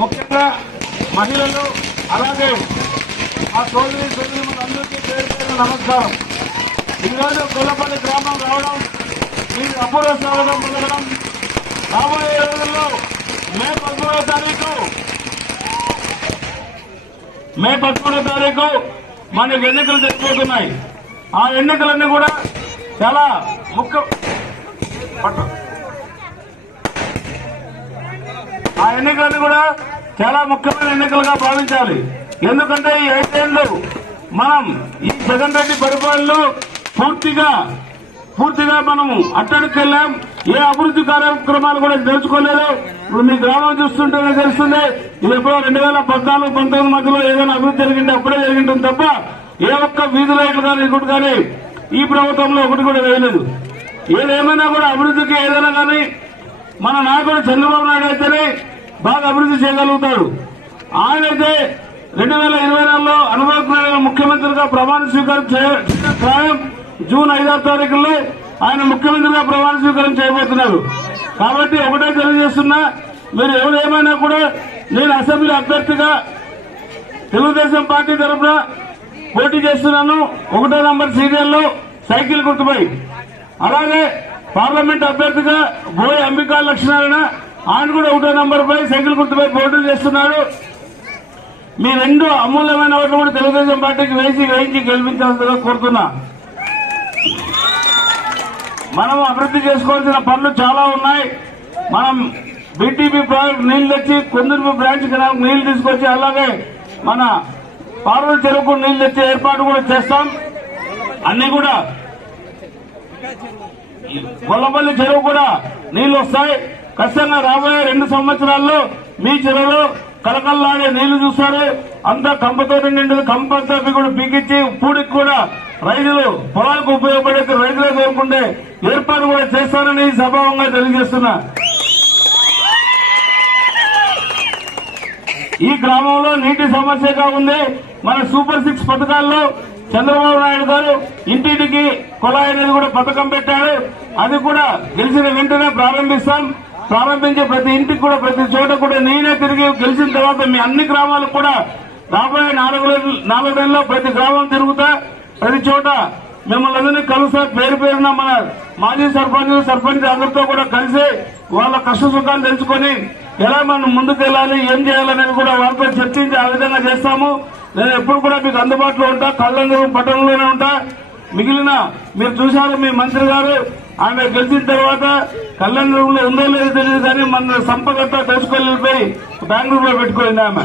ముఖ్యంగా మహిళలు అలాగే ఆ సోదరి సోదరి అందరికీ పేరు పేరు నమస్కారం. ఈరోజు కులపల్లి గ్రామం రావడం మీరు అపూర్వ స్వాగతం పొందడం రాబోయే రోజుల్లో మే పదమూడవ తారీఖు. మే పదమూడవ తారీఖు మనకు ఎన్నికలు జరిగిపోతున్నాయి ఆ ఎన్నికలన్నీ కూడా చాలా ముఖ్య. పట్టు. ఆ ఎన్నికలను కూడా చాలా ముఖ్యమైన ఎన్నికలుగా భావించాలి. ఎందుకంటే ఈ ఐదేళ్ళు మనం ఈ జగన్ రెడ్డి పరిపాలనలో పూర్తిగా పూర్తిగా మనం అట్టడికి వెళ్ళాం ఏ అభివృద్ధి కార్యక్రమాలు కూడా నేర్చుకోలేదు. ఇప్పుడు మీ గ్రామం చూస్తుంటేనే తెలుస్తుంది ఇది ఎప్పుడో రెండు వేల పద్నాలుగు పంతొమ్మిది మధ్యలో ఏదైనా అభివృద్ధి జరిగింటే అప్పుడే జరిగింటుంది తప్ప ఏ ఒక్క వీధి లైట్లు కానీ ఇంకోటి కానీ ఈ ప్రభుత్వంలో ఒకటి కూడా వేయలేదు. ఏదేమైనా కూడా అభివృద్ధికి ఏదైనా కానీ మన నాయకుడు చంద్రబాబు నాయుడు అయితేనే బాగా అభివృద్ధి చేయగలుగుతాడు. ఆయనైతే రెండు వేల ఇరవై నాలుగులో అనుభవజ్ఞులైన ముఖ్యమంత్రిగా ప్రమాణ స్వీకారం చేయ- జూన్ ఐదారు తారీఖుల్లో ఆయన ముఖ్యమంత్రిగా ప్రమాణ స్వీకారం చేయబోతున్నారు. కాబట్టి ఒకటే తెలియజేస్తున్నా మీరు ఎవరు ఏమైనా కూడా నేను అసెంబ్లీ అభ్యర్థిగా తెలుగుదేశం పార్టీ తరఫున పోటీ చేస్తున్నాను. ఒకటో నంబర్ సీరియల్లో సైకిల్ గుర్తుపై. అలాగే పార్లమెంట్ అభ్యర్థిగా బోయ అంబికా లక్ష్మీనారాయణ ఆయన కూడా ఒకటో నంబర్ పై సైకిల్ గుర్తుపై పోటీ చేస్తున్నాడు మీ రెండు అమూల్యమైన ఓట్లు కూడా తెలుగుదేశం పార్టీకి వేసి వేయించి గెలిపించాల్సిందిగా కోరుతున్నా. మనం అభివృద్ధి చేసుకోవాల్సిన పనులు చాలా ఉన్నాయి. మనం బీటీపీ ప్రాజెక్ట్ నీళ్ళు తెచ్చి కొందరు బ్రాంచ్ కెనాల్ నీళ్ళు తీసుకొచ్చి అలాగే మన పార్వతి చెరువుకు నీళ్ళు తెచ్చే ఏర్పాటు కూడా చేస్తాం. అన్ని కూడా గొల్లపల్లి చెరువు కూడా నీళ్ళు వస్తాయి. ఖచ్చితంగా రాబోయే రెండు సంవత్సరాల్లో మీ చెరువులో కలకల్లాగే నీళ్ళు చూస్తారు. అంతా కంపతో నిండి కంపంతా కూడా పీకిచ్చి పూడికి కూడా రైతులు పొలాలకు ఉపయోగపడే రైతులే కోరుకుంటే ఏర్పాటు కూడా చేస్తారని సభావంగా తెలియజేస్తున్నా. ఈ గ్రామంలో నీటి సమస్యగా ఉంది. మన సూపర్ సిక్స్ పథకాల్లో చంద్రబాబు నాయుడు గారు ఇంటింటికి కుళాయి అనేది కూడా పథకం పెట్టారు. అది కూడా గెలిచిన వెంటనే ప్రారంభిస్తాం. ప్రారంభించే ప్రతి ఇంటికి కూడా ప్రతి చోట కూడా నేనే తిరిగి గెలిచిన తర్వాత మీ అన్ని గ్రామాలకు కూడా రాబోయే నాలుగు నాలుగు నెలల్లో ప్రతి గ్రామం తిరుగుతా ప్రతి చోట మిమ్మల్ని అందరినీ కలుస్తా. పేరు పేరున మన మాజీ సర్పంచ్ సర్పంచ్ అందరితో కూడా కలిసి వాళ్ళ కష్ట సుఖాలు తెలుసుకొని ఎలా మనం ముందుకు వెళ్ళాలి ఏం చేయాలనేది కూడా వాళ్ళతో చర్చించి ఆ విధంగా చేస్తాము. నేను ఎప్పుడు కూడా మీకు అందుబాటులో ఉంటా కళ్ళందరూ పట్టణంలోనే ఉంటా. మిగిలిన మీరు చూశారు మీ మంత్రి గారు ఆమె గెలిచిన తర్వాత కళ్యాణంలో ఉందో లేదో తెలియదు కానీ మన సంపదంతా దోచుకెళ్ళిపోయి బెంగళూరులో పెట్టుకోయింది ఆమె.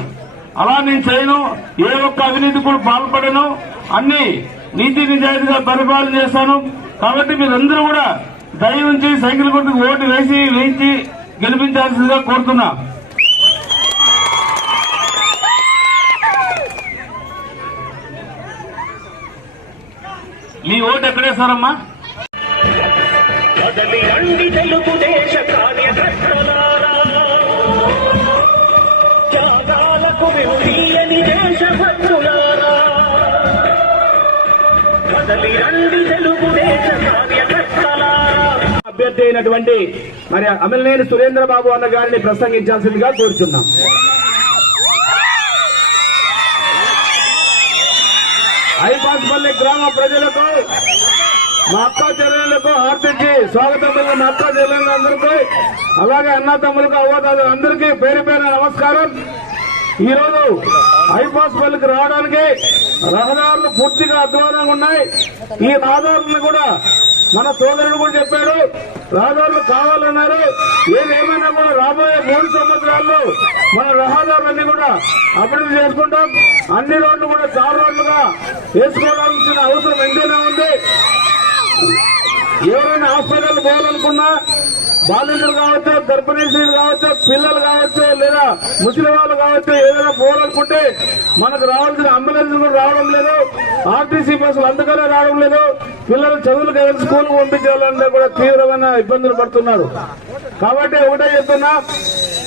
అలా నేను చేయను. ఏ ఒక్క అవినీతి కూడా పాల్పడను. అన్ని నీతి నిజాయితీగా పరిపాలన చేస్తాను కాబట్టి మీరందరూ కూడా దయ నుంచి సైకిల్ గుర్తుకు ఓటు వేసి వేయించి గెలిపించాల్సిందిగా కోరుతున్నా. మీ ఓటు ఎక్కడేస్తారమ్మా కదలి రండి తెలుగుదేశ కార్యకర్తలారా. త్యాగాలకు విముదీయని దేశభక్తులారా. కదలి రండి తెలుగుదేశ కార్యకర్తలారా. అభ్యర్థి అయినటువంటి మరి అమలనేని సురేంద్ర బాబు అన్న గారిని ప్రసంగించాల్సిందిగా కోరుచున్నాం. ఐపాస్పల్లి గ్రామ ప్రజలకు మా అక్క చెల్లెళ్ళకు హార్దించి స్వాగతం మా అక్క చెల్లెళ్ళందరికీ అలాగే అన్న తమ్ములకు అవ్వదాదు అందరికీ పేరు పేరు నమస్కారం. ఈ రోజు ఐపాస్ పల్లికి రావడానికి రహదారులు పూర్తిగా అధ్వానంగా ఉన్నాయి. ఈ రహదారులను కూడా మన సోదరుడు కూడా చెప్పాడు. రహదారులు కావాలన్నారు. ఏదేమైనా కూడా రాబోయే మూడు సంవత్సరాల్లో మన రహదారులన్నీ కూడా అభివృద్ధి చేసుకుంటాం. అన్ని రోడ్లు కూడా చార్ రోడ్లుగా వేసుకోవాల్సిన అవసరం ఎంతైనా ఉంది. ఎవరైనా హాస్పిటల్ పోవాలనుకున్నా బాలింతలు కావచ్చు గర్భిణీ స్త్రీలు కావచ్చు పిల్లలు కావచ్చు లేదా ముసలి వాళ్ళు కావచ్చు ఏదైనా పోవాలనుకుంటే మనకు రావాల్సిన అంబులెన్స్ కూడా రావడం లేదు ఆర్టీసీ బస్సులు అందుకనే రావడం లేదు పిల్లలు చదువులకు వెళ్ళి స్కూల్కి పంపించాలంటే కూడా తీవ్రమైన ఇబ్బందులు పడుతున్నారు. కాబట్టి ఒకటే చెప్తున్నా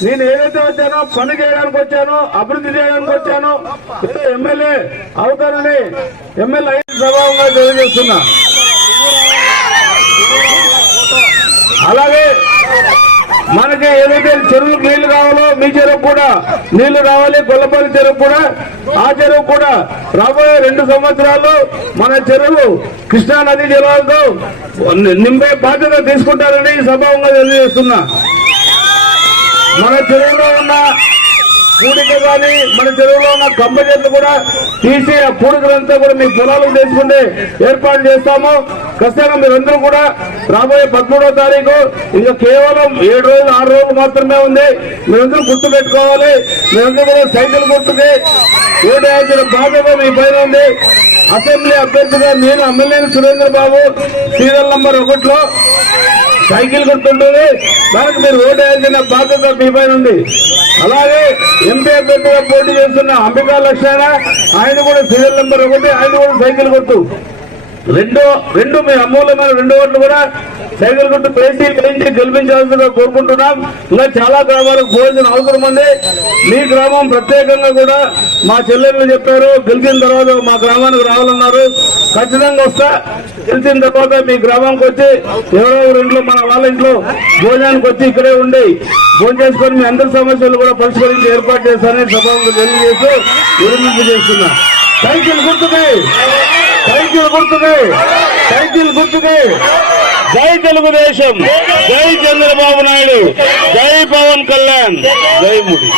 నేను ఏదైతే వచ్చానో పని చేయడానికి వచ్చానో అభివృద్ధి చేయడానికి వచ్చానో ఎమ్మెల్యే అవుతానని ఎమ్మెల్యే స్వభావంగా తెలియజేస్తున్నా. అలాగే మనకి ఏదైతే చెరువులకు నీళ్ళు కావాలో మీ చెరువు కూడా నీళ్ళు రావాలి గొల్లపల్లి చెరువు కూడా ఆ చెరువు కూడా. రాబోయే రెండు సంవత్సరాలు మన చెరువు కృష్ణానది జలాలతో నింపే బాధ్యత తీసుకుంటారని సభావంగా తెలియజేస్తున్నా. మన చెరువులో ఉన్న పూడిక కానీ మన చెరువులో ఉన్న కంప చెట్లు కూడా తీసి ఆ పూడికలంతా కూడా మీ పొలాలకు తీసుకుంటే ఏర్పాటు చేస్తాము. ఖచ్చితంగా మీరందరూ కూడా రాబోయే పదమూడవ తారీఖు ఇంకా కేవలం ఏడు రోజులు ఆరు రోజులు మాత్రమే ఉంది. మీరందరూ గుర్తు పెట్టుకోవాలి. మీరందరూ కూడా సైకిల్ గుర్తుకి ఓటేయాల్సిన బాధ్యత మీ పైన ఉంది. అసెంబ్లీ అభ్యర్థిగా నేను ఎమ్మెల్యేని సురేంద్ర బాబు సీరియల్ నంబర్ ఒకటిలో సైకిల్ గుర్తుంటుంది. దానికి మీరు ఓటు వేయాల్సిన బాధ్యత మీ పైన ఉంది. అలాగే ఎంపీ అభ్యర్థిగా పోటీ చేస్తున్న అంబికా లక్ష్మణ ఆయన కూడా సీరియల్ నెంబర్ ఒకటి ఆయన కూడా సైకిల్ గుర్తు. రెండు రెండు మీ అమూల్యమైన రెండు ఓట్లు కూడా సైకిల్ గుర్తు పేసి వేయించి గెలిపించాల్సిందిగా కోరుకుంటున్నాం. ఇంకా చాలా గ్రామాలకు పోవాల్సిన అవసరం ఉంది. మీ గ్రామం ప్రత్యేకంగా కూడా మా చెల్లెళ్ళు చెప్పారు గెలిచిన తర్వాత మా గ్రామానికి రావాలన్నారు. ఖచ్చితంగా వస్తా. గెలిచిన తర్వాత మీ గ్రామానికి వచ్చి ఎవరో ఇంట్లో మన వాళ్ళ ఇంట్లో భోజనానికి వచ్చి ఇక్కడే ఉండి భోజనం చేసుకొని మీ అందరి సమస్యలు కూడా పరిష్కరించి ఏర్పాటు చేస్తానని సభకు తెలియజేస్తూ విరమింపు చేస్తున్నా. సైకిల్ గుర్తుకి సైకిల్ గుర్తుకి. సైకిల్ గుర్తుకి. జై తెలుగుదేశం. జై చంద్రబాబు నాయుడు. జై పవన్ కళ్యాణ్. జై మోడీ.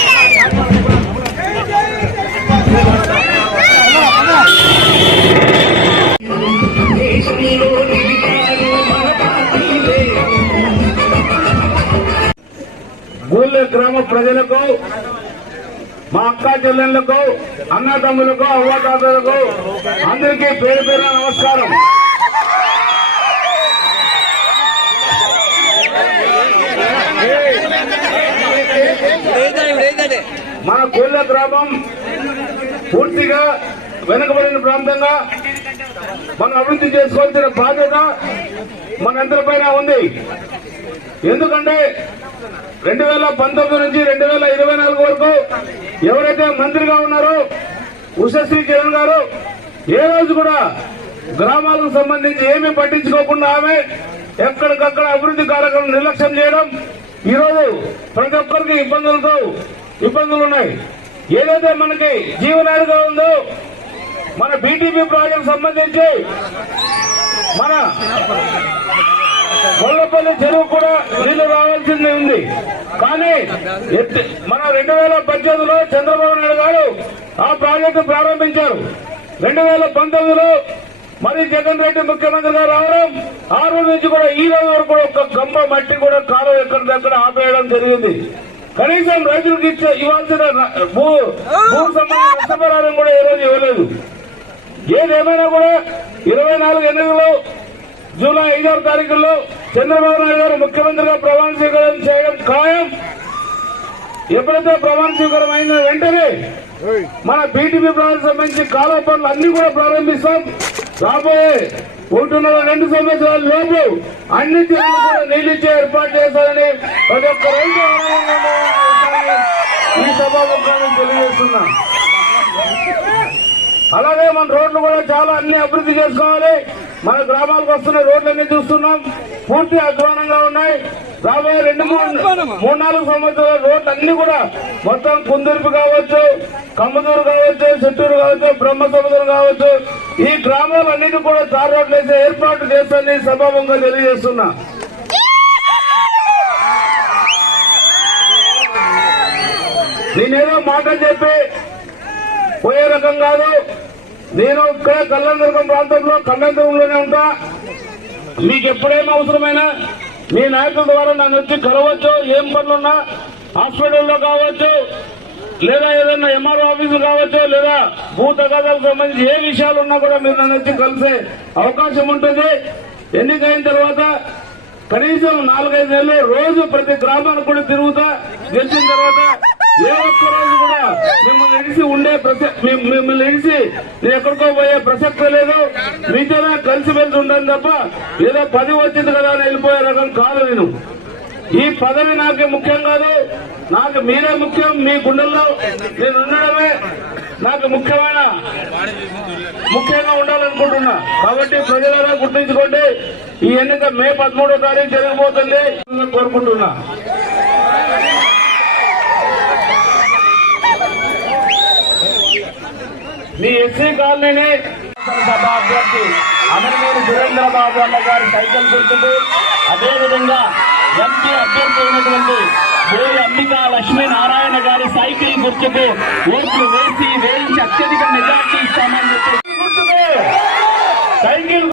గూళ్ళ గ్రామ ప్రజలకు మా అక్క చెల్లెళ్ళకు అన్నదమ్ములకు అవ్వతాతలకు అందరికీ పేరు పేరు నమస్కారం. మన కోళ్ళ గ్రామం పూర్తిగా వెనుకబడిన ప్రాంతంగా మనం అభివృద్ధి చేసుకోవాల్సిన బాధ్యత మనందరిపైన ఉంది. ఎందుకంటే రెండు వేల పంతొమ్మిది నుంచి రెండు వేల ఇరవై నాలుగు వరకు ఎవరైతే మంత్రిగా ఉన్నారో ఉషశ్రీ కిరణ్ గారు ఏ రోజు కూడా గ్రామాలకు సంబంధించి ఏమీ పట్టించుకోకుండా ఆమె ఎక్కడికక్కడ అభివృద్ధి కార్యక్రమం నిర్లక్ష్యం చేయడం ఈరోజు ప్రతి ఒక్కరికి ఇబ్బందులతో ఇబ్బందులు ఉన్నాయి. ఏదైతే మనకి జీవనాడిగా ఉందో మన బీటీపీ ప్రాజెక్ట్ సంబంధించి మన గొల్లపల్లి చెరువు కూడా నీళ్ళు రావాల్సింది ఉంది. కానీ మన రెండు వేల పద్దెనిమిదిలో చంద్రబాబు నాయుడు గారు ఆ ప్రాజెక్టు ప్రారంభించారు. రెండు వేల పంతొమ్మిదిలో మరి జగన్ రెడ్డి ముఖ్యమంత్రిగా రావడం ఆ రోజు నుంచి కూడా ఈ రోజు వరకు కూడా ఒక గంప మట్టి కూడా కాలం దగ్గర ఆపేయడం జరిగింది. కనీసం రైతులకు ఇచ్చే ఇవ్వాల్సిన భూ భూ నష్టపరిహారం కూడా ఈ రోజు ఇవ్వలేదు. ఏదేమైనా కూడా ఇరవై నాలుగు ఎన్నికల్లో జూలై ఐదవ తారీఖులో చంద్రబాబు నాయుడు గారు ముఖ్యమంత్రిగా ప్రమాణ స్వీకారం చేయడం ఖాయం. ఎప్పుడైతే ప్రమాణ స్వీకారం అయిన వెంటనే మన బీటీపీ ప్రాజెక్ట్ సంబంధించి కాలువ పనులు అన్ని కూడా ప్రారంభిస్తాం. రాబోయే ఉంటున్న రెండు సంవత్సరాల లోపు అన్ని నీళ్ళిచ్చే ఏర్పాటు చేస్తారని ప్రతి ఒక్క రైతు ఈ సభాముఖాన్ని తెలియజేస్తున్నా. అలాగే మన రోడ్లు కూడా చాలా అన్ని అభివృద్ధి చేసుకోవాలి. మన గ్రామాలకు వస్తున్న రోడ్లన్నీ చూస్తున్నాం. పూర్తి అధ్వానంగా ఉన్నాయి. రాబోయే రెండు మూడు మూడు నాలుగు సంవత్సరాల రోడ్లు అన్ని కూడా మొత్తం కుందుర్పు కావచ్చు కమ్మదూరు కావచ్చు చిత్తూరు కావచ్చు బ్రహ్మ సముద్రం కావచ్చు. ఈ గ్రామాలన్నిటి కూడా తార్ రోడ్లు వేసే ఏర్పాటు చేస్తానని సభావంగా తెలియజేస్తున్నా. నేనేదో మాట చెప్పి పోయే రకం కాదు. నేను ఇక్కడ కళ్యాణదుర్గం ప్రాంతంలో కళ్యాణదుర్గంలోనే ఉంటా. మీకు ఎప్పుడేం అవసరమైనా మీ నాయకుల ద్వారా నన్ను వచ్చి కలవచ్చు ఏం పనులున్నా హాస్పిటల్లో కావచ్చు లేదా ఏదైనా ఎంఆర్ఓ ఆఫీసు కావచ్చు లేదా భూ తగాదాలకు సంబంధించి ఏ విషయాలు ఉన్నా కూడా మీరు నన్ను వచ్చి కలిసే అవకాశం ఉంటుంది. ఎన్నికైన తర్వాత కనీసం నాలుగైదు నెలలు రోజు ప్రతి గ్రామానికి కూడా తిరుగుతా గెలిచిన తర్వాత ఏ ఒక్క రోజు కూడా మిమ్మల్ని ఇడిసి ఉండే ప్రస- మిమ్మల్ని ఇడిసి ఎక్కడికో పోయే ప్రసక్తే లేదు. మీతోనే కలిసి వెళ్తూ తప్ప ఏదో పది వచ్చింది కదా అని వెళ్ళిపోయే రకం కాదు నేను. ఈ పదవి నాకు ముఖ్యం కాదు. నాకు మీరే ముఖ్యం మీ గుండెల్లో నేను ఉండడమే నాకు ముఖ్యమైన ముఖ్యంగా ఉండాలనుకుంటున్నా. కాబట్టి ప్రజలారా గుర్తించుకోండి ఈ ఎన్నిక మే పదమూడో తారీఖు జరగబోతుంది కోరుకుంటున్నా. మీ ఎస్సీ కాలనీని సభ అభ్యర్థి అమరనేని సురేంద్రబాబు అన్న గారి సైకిల్ గుర్తుకు అదేవిధంగా ఎంపీ అభ్యర్థి అయినటువంటి వేరు అంబిక లక్ష్మీనారాయణ గారి సైకిల్ గుర్తుకు ఓట్లు వేసి వేయించి అత్యధిక మెజార్టీ ఇస్తామని చెప్పి సైకిల్